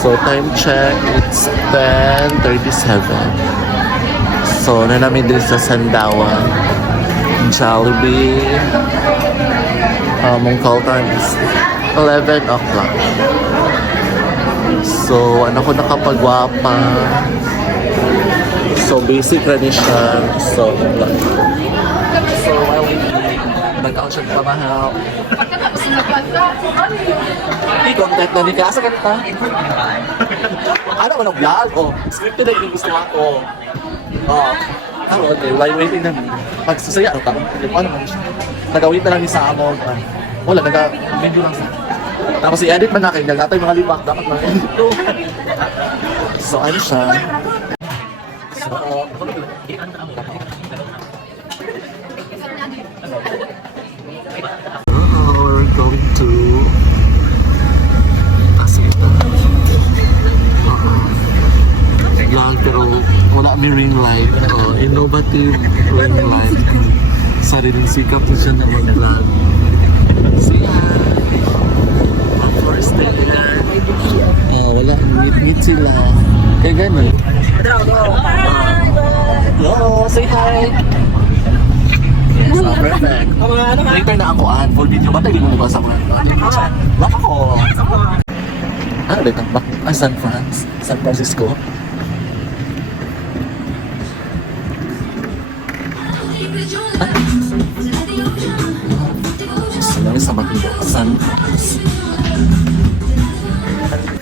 So time check, it's 10:37. So na namin din sa Sandawan, Jollibee. Mong call time is 11 o'clock. So ano ko nakapagwapa. So basic na din siya. So while we nag-out siya pamahal. I-contact na ni ka. Asa ganita? Ano man ang vlog? Oh, scripted na yung gusto ako. Oh, okay. While waiting na pagsusaya, ano ka? Ano man siya? Nagawit na lang ni sa among. Wala, nag-video lang sa. Tapos i-edit man na kayo. Naglatay mga libak. Dapat na edit ko. So, ano siya? So, we're going to vlog pero wala may ring light. Innovative ring light. Sariling sikap na siya na mag-vlog. Siya! Ang first day wala, meet sila. Kaya gano'n. Hello! Say hi! Yes, perfect. Later na ako full video. Ba't hindi mo nabasa ko? Baka ko. Ano dito? San Francisco? Sila sa Macdo. San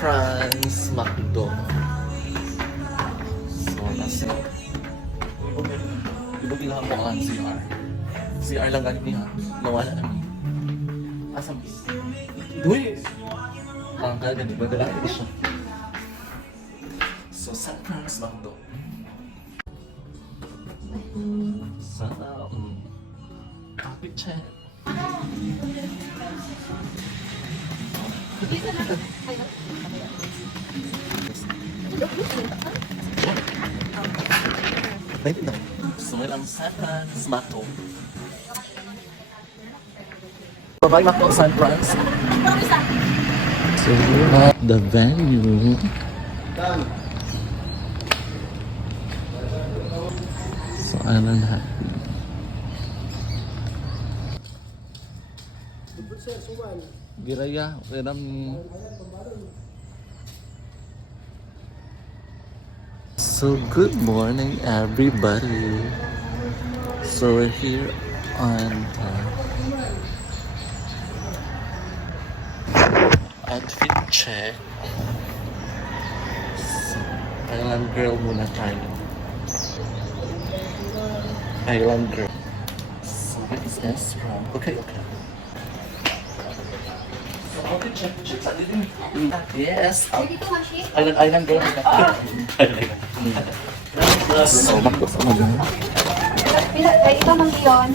Francisco Macdo. So, nasa iba mo ang CR. CR lang ganit niya. Nawala namin. Asam? Uy! Ang ganit. Magdala ito siya. So, San Francisco Macdo. Sana, copy check. So, walang San Francisco. Bye-bye, Macdo, San Francisco. So, we're at the venue. So, Island Happy. Giraya, So, good morning, everybody. So, we're here on outfit check. So, Island girl muna tayo. Island girl. So, what is this from? Okay. Yes. Island girl. So, Macdo sa mga. Ito mang iyon.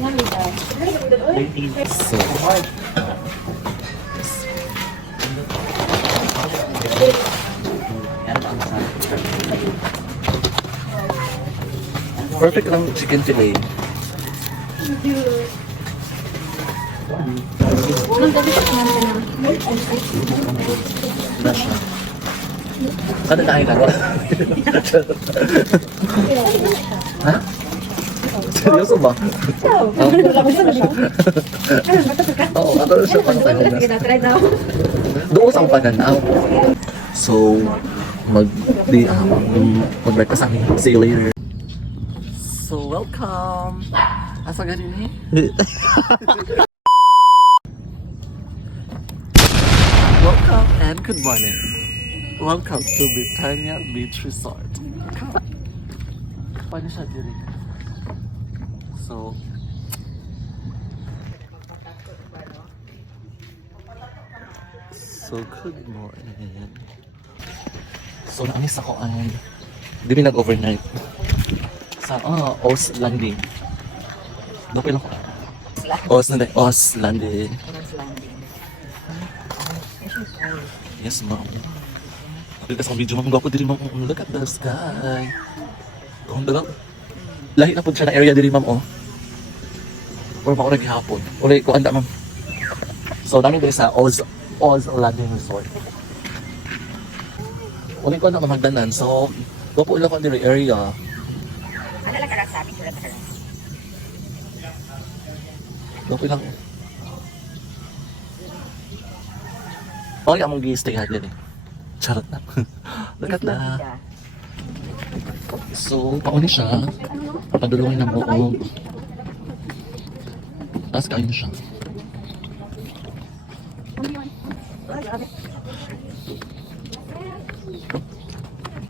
Ilang liter? So, perfect lang chicken fillet. Na siya. Kada na ka? Ha? Seryoso ba? Oo, ako na siya pantay na. Doon sa pananaw. So, mag-break ka sa amin. See you later. So, welcome! Asa ka din Welcome and good morning. Welcome to Britannia Beach Resort. Paano siya diri? So, good morning. So, naamis ako di rin nag-overnight. Sa, Oz Landing. Doon ko Oz Landing. Yes, ma'am. Kapag sa video, ma'am, gwapo diri, ma'am. Look at the sky. Kung dagang, lahi na po siya na area diri, ma'am, Or pa ko naghihapon. Uli ko anda, ma'am. So, namin diri sa Oz Landing Resort. Ulit ko na mamagdanan. So, dopo ila ko diri area. Ano lang karang sabi ko lang karang. Dopo lang. Oh, yung among gi-stay ha diri. Charot na. Lakat na. So, pauni siya. Padulungin na buong. Tapos kain na siya.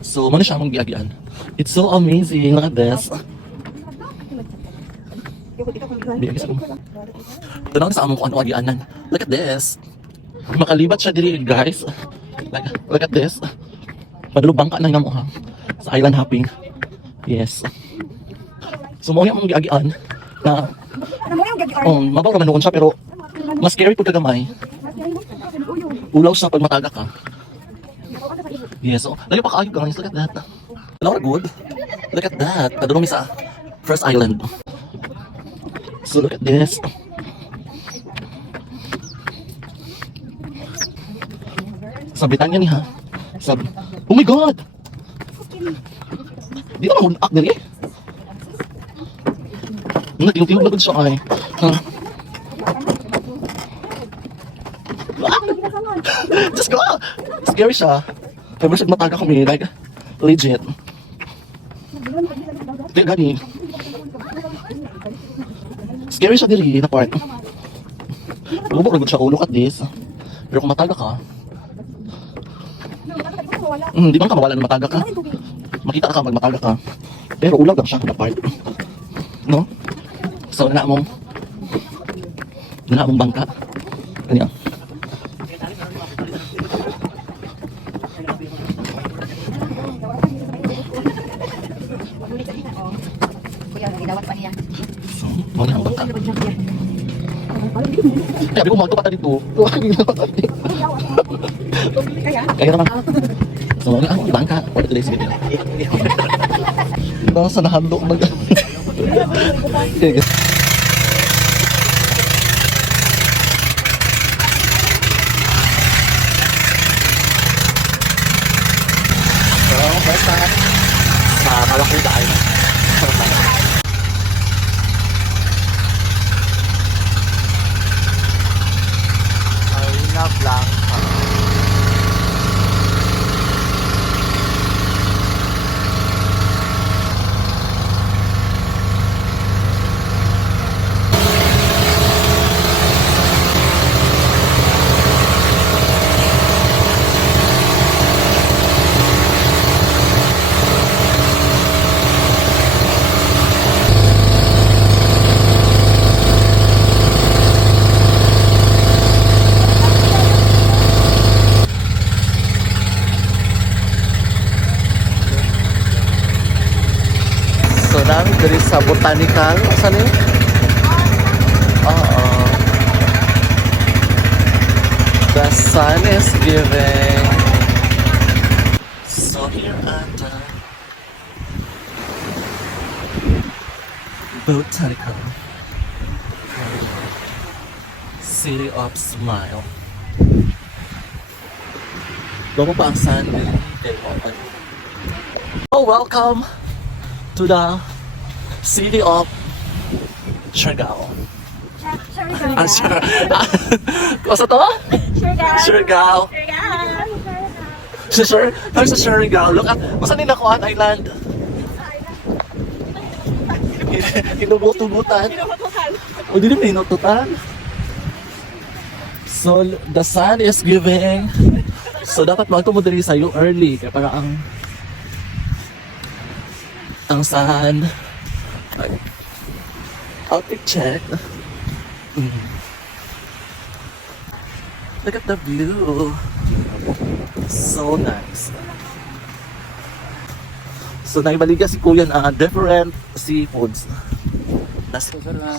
So, muna siya among giagian. It's so amazing. Look at this. Tanaw sa among kung ano agianan. Look at this. Makalibat siya diri, guys. Look at this. Padulubang ka na nga mo ha. Sa island hopping. Yes. So, muna among giagian na mabaw naman noon siya pero mas scary po kagamay. Ulaw siya pag mataga ka. Yes, so layo pa kayo guys, look at that. Hello, good. Look at that. Padulong mi sa first island. So look at this. Sabitan niya ni ha. Sabi, oh my god! Di na mamunak diri eh. Tingog-tingog na gud siya ay. Just go! Scary siya. Kaya mo siya mataga kami, like, legit. Kaya gani. Scary siya diri na part. Lubok na gud siya ulo at this. Pero kung mataga ka, di man ka mawala na mataga ka. Makita ka pag mataga ka. Pero ulag lang siya na part. No? So, na mong bangka. Kanya. So, mga na ang bangka. Sabi ko, magto pa tayo dito. Kaya naman. So, mga ang bangka. What today's video? Diba sa nahandok mag... Okay, guys. So, first time sa malaking daan. Marina Blanca. So, namin diri sa botanical. Saan yun? Oo. The sun is giving. So, here at the botanical City of Smile. Doon pa ang sun. Oh, welcome to the city of Siargao. Sure. Kasa to? Siargao. Sure. How sa Siargao? Look at, masan din ako at island? Hinubutubutan. O, di rin hinututan. So, the sun is giving. So, dapat magtumudiri sa'yo early. Kaya para ang sun. Outfit check. Look at the view. So nice. So naibaliga si Kuya na different seafoods. So dara.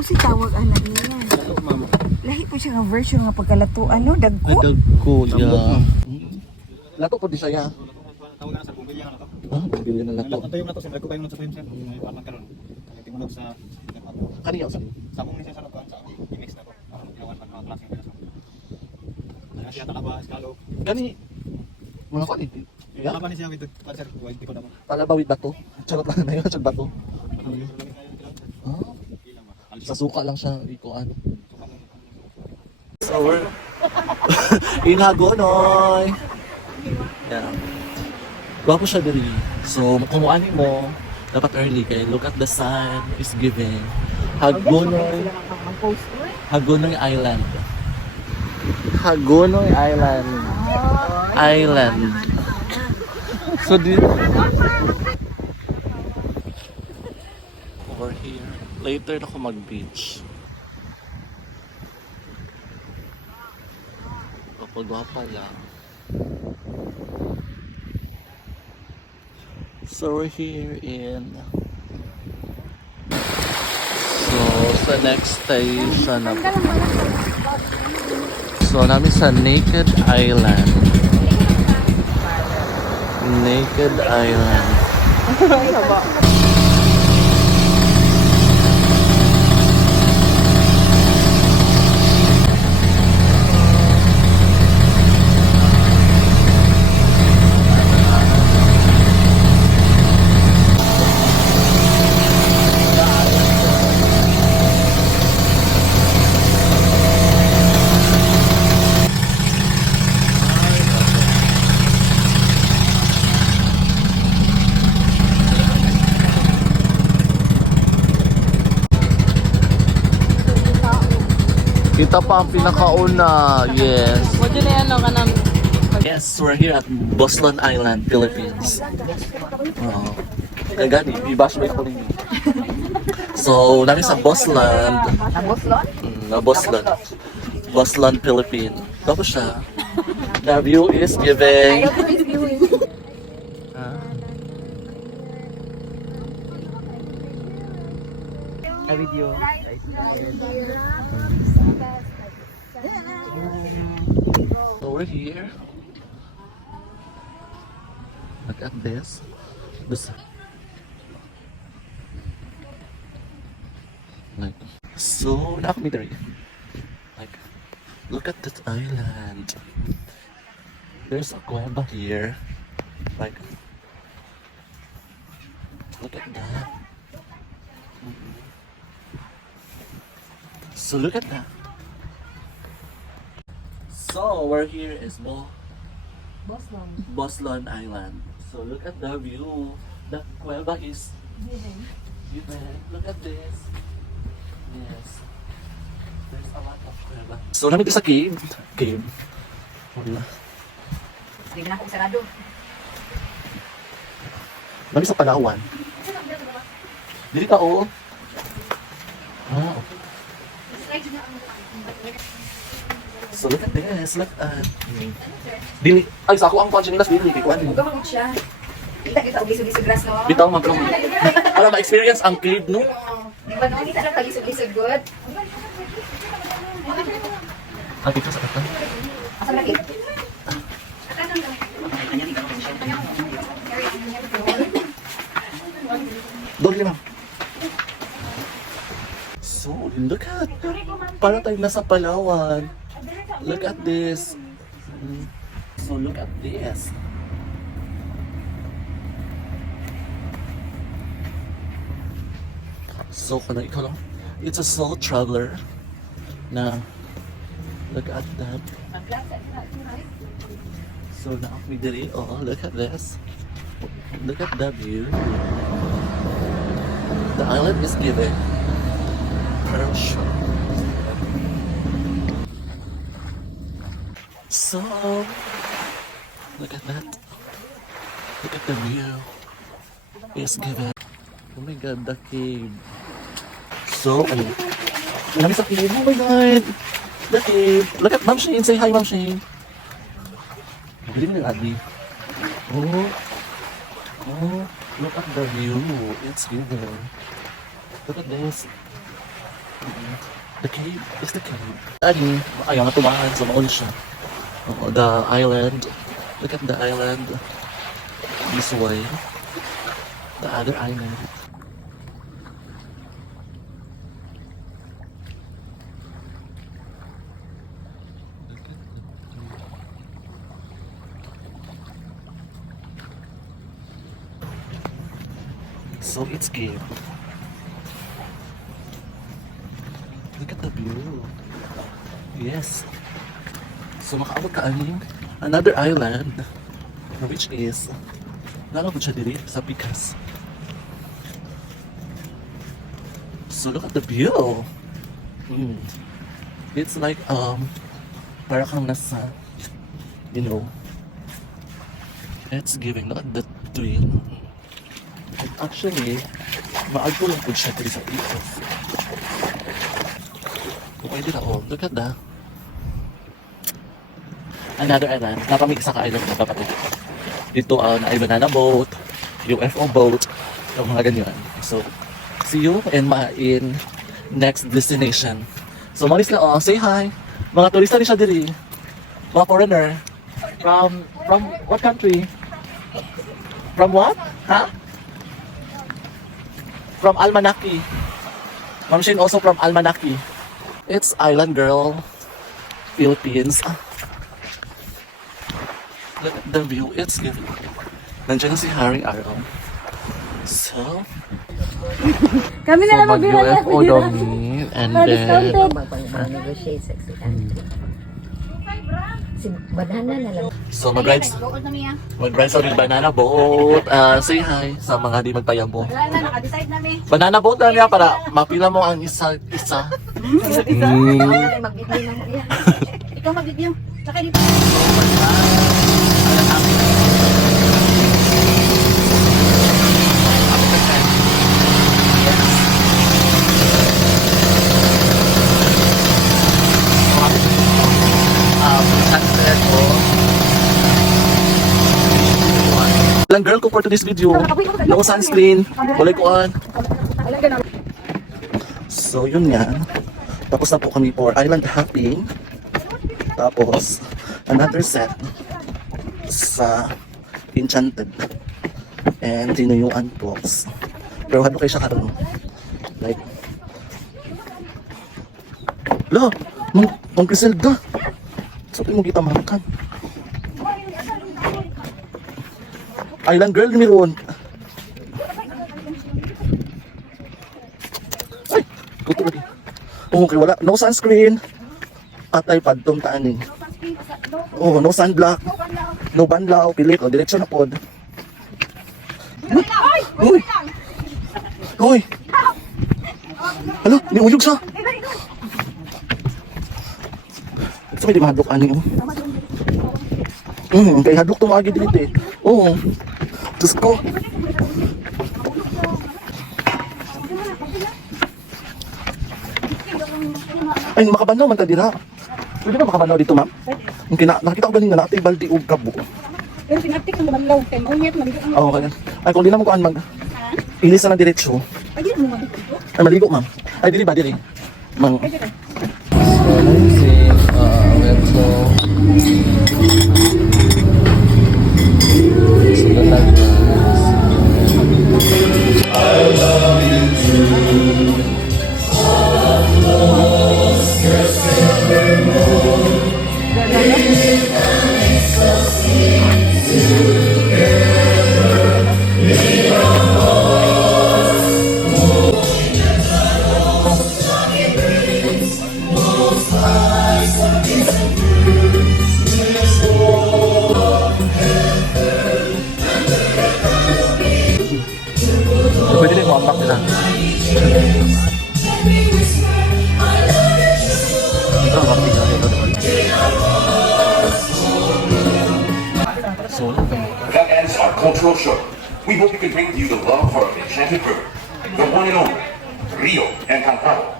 Kasi tawag anak niya. Lahi po siya nga version nga pagkalatuan, no? Dagko. Ay, Kuya. Lato po di siya ya. Tawagan na sa bumbilya na to. Ah, bibili na lato. Ang tayo na to, siyempre ko kayo na sa swim center. May paman karon. Tingulog sa Kaniya sa sa mong niya sa sa i-mix na to. Ang ginawan man mga klaseng pinaso. Ano siya talaba, escalo. Gani. Mga kwan eh. Wala pa ni siya with cancer. Wait, di ko na mo. Palabawit ba to? Charot lang na yun. Charot ba to? Ah, sa suka lang siya ikuan. So we're in Hagonoy. Yeah. Gwapo siya diri. So kumuan mo dapat early kay look at the sun is giving. Hagonoy. Hagonoy Island. Hagonoy Island. Island. So over here. Later na ako mag-beach. Kapag-wapa lang. So we're here in... So sa next station na po. So namin sa Naked Island. Naked Island. Kita pa ang pinakauna. Yes. Yes, we're here at Boston Island, Philippines. Gani, i-bash mo ko rin. So, namin sa Bosland. Na Bosland? Bosland, Philippines. Tapos siya. The view is giving. A video. So we're here. Look at this. Like, so documentary. Like, look at this island. There's a cueva here. Like, look at that. So look at that. So we're here is Boston Island. So look at the view. The cueva is given. Look at this. Yes. There's a lot of cueva. So namin sa cave. Cave. Wala. Hindi na akong sarado. Namin sa Palawan. Dili ka oh. Ah, okay. So look at this, look at... Dili, ay sa ako ang pansin nila, dili, kikuan. Gamamot siya. Kita ugisog-isog grass no? Bitaw man para ma-experience ang cave, no? Di ba no? Kita na pag-isog-isog good? Ang picture sa katan. Asa lagi? Doon yun lang. So, look at, parang tayo nasa Palawan. Look at this. So, look at this. So, kung ikaw lang, it's a soul traveler na, look at that. So, na-off me diri. Oh, look at this. Look at the view. The island is given. Pearl Shore. So, look at that. Look at the view. It's given. Oh my god, the cave. So, ano? Marami sa cave. Oh my god. The cave. Look at Ma'am Shane. Say hi, Ma'am Shane. Galing ng adi. Oh. Oh. Look at the view. It's given. Look at this. The cave is the cave. Adi, ayaw nga tumahan sa maon siya. Oh, the island. Look at the island. This way. The other island. So it's game. Look at the view. Yes. So makaabot ka aning another island, which is nalabot siya diri sa Pikas. So look at the view. It's like para kang nasa, you know, it's giving, look at the tree. Actually, maagpo lang po siya diri sa Pikas. Pwede na ako. Look at that. Another island. Napamig sa ka-island na kapatid. Dito na ay banana boat, UFO boat, yung mga ganyan. So, see you in next destination. So, malis na say hi. Mga turista rin siya diri. Mga foreigner. From what country? From what? Huh? From Almanaki. Ma'am Shin also from Almanaki. It's Island Girl, Philippines. Look at the view, it's giving. Nandiyan na si Haring Araw. So, Kami na lang magbira UFO Domi, and then, Mag-negotiate sa estudyante. Si banana na lang. so mag-rides, Bukod na miya. mag-rides sa banana boat. Say hi sa mga di magpayabo. Wala na, naka-decide na mi. Banana boat na niya para mapila mo ang isa. Wala na, mag-video na miya. Ikaw mag-video. Tsaka dito. Lang girl ko for today's video. No sunscreen. Walay kuan. So yun yan. Tapos na po kami for island hopping. Tapos another set sa Enchanted and Tinuyuan Falls. Pero hado kayo siya karoon. Like lo, mang Criselda. So mo kita makan. Island girl ni Ron. Ay, kuto lagi. Oh, okay, wala. No sunscreen. Atay padtong taaning. Oh, no sunblock. No banlaw, pilit o diretso na pod. Uy! Uy! Hala, ni uyog siya. Sa may di mahadlok ani mo. Kay hadlok tumagi dito eh. Oo. Diyos ko. Ay, makabanaw man ta dira. Pwede ba makabanaw dito, ma'am? Nakita ko galing na natin baldi ug kabo. Pero pinaptik ng banlaw, kay mauyat, maligo ang Oo, kaya. Ay, kung di na mo kuan mag ilis na ng diretsyo. Ay, mo maligo. Ay, maligo, ma'am. Ay, dili ba, dili? Mang. Ay, dito. So, amazing. Let's go. So, the light guys. I love you too. Pwede rin mo ambak nila. Ito, ambak nila. So, That ends our cultural show. We hope we can bring to you the love for our enchanted river, the one and only Rio Encantado.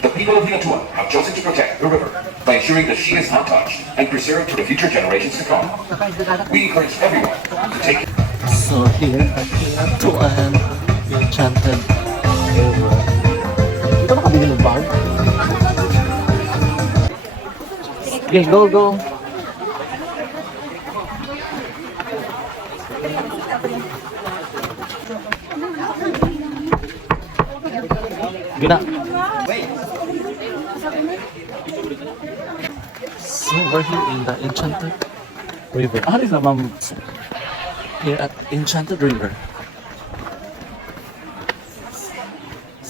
The people of Hinatuan have chosen to protect the river by ensuring that she is untouched and preserved for the future generations to come. We encourage everyone to take so here at Hinatuan Enchanted River. Ito makabili ng bag? Okay, go, go. Gina. So we're here in the Enchanted River. Ah, this is ma'am. Here at Enchanted River.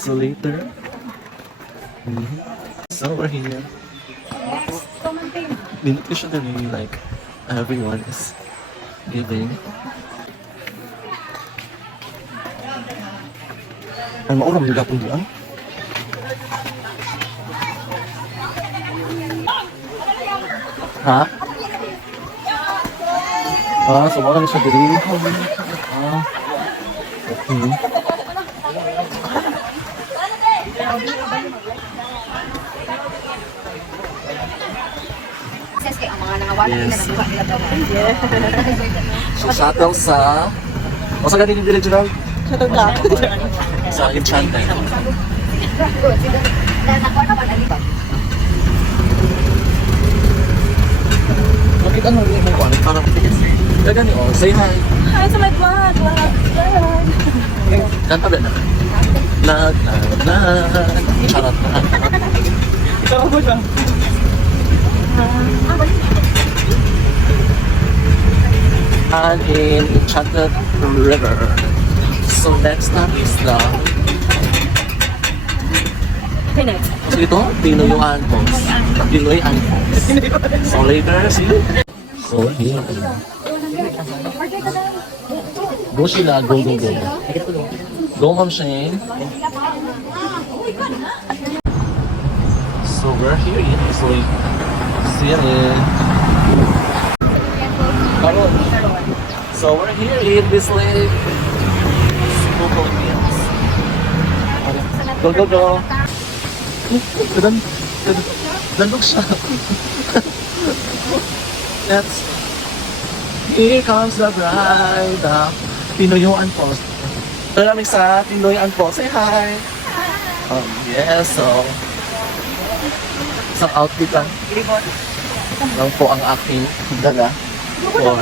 So later. So we're here. The nutrition that really like everyone is giving. Ang maurang yung gapon diyan. Ha? Ah, so wala na siya diri. Ah. Hmm. Kaya ang mga nangawala Yes. nila nakuha nila daw. So shuttle sa... O sa ganun yung directional? Shuttle ka. Sa Enchanted. Nakuha na ba na dito? Nakita mo yung mga ano, parang kaya gani, oh, say hi. Hi sa my vlog! Kanta ba na? Lag, lag, lag. Charot na. Ikaw ko siya. And in Enchanted River. So next stop is the... So ito, Pinoy Anpos. Pinoy Anpos. So later, see you. So here. Go sila, go, go, go. Go, Ma'am Shane. So we're here in this lake. See you. Karon. So we're here in this lake. School Philippines. Go, go, go. Dandog siya. That's... Here comes the bride. Pinoyoan po. Maraming sa Pinoyoan po. Say hi. Yes, so... Isang outfit lang. Lang po ang aking dala. For...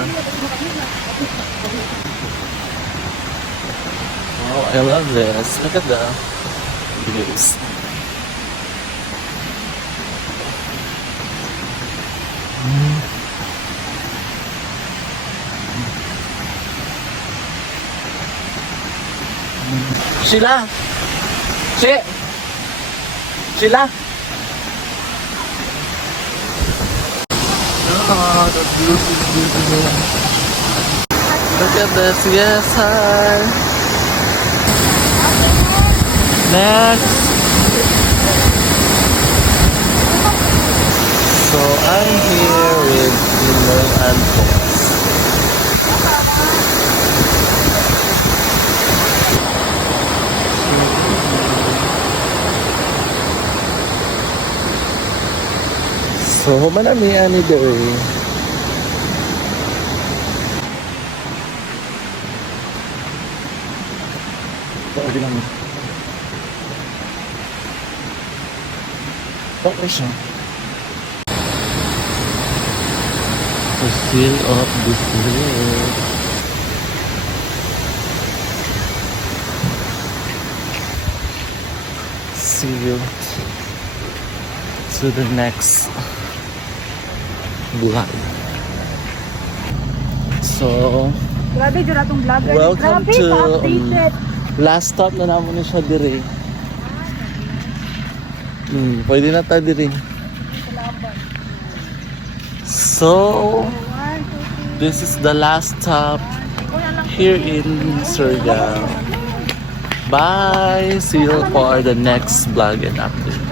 Oh, I love this. Look at the views. Sheila! Sheila! Oh, that's beautiful, beautiful. Look at this. Yes, hi. Next. So I'm here with Pinoy Anpos. So, manami ani dere. Pwede lang. Okay siya. To seal up this lake. See you to the next vlog. So, Grabe, dyan atong vlogger. welcome Grabe, to pa-updated. last stop na naman siya dire. Pwede na tayo dire. So, this is the last stop here in Surigao. Bye! See you for the next vlog and update.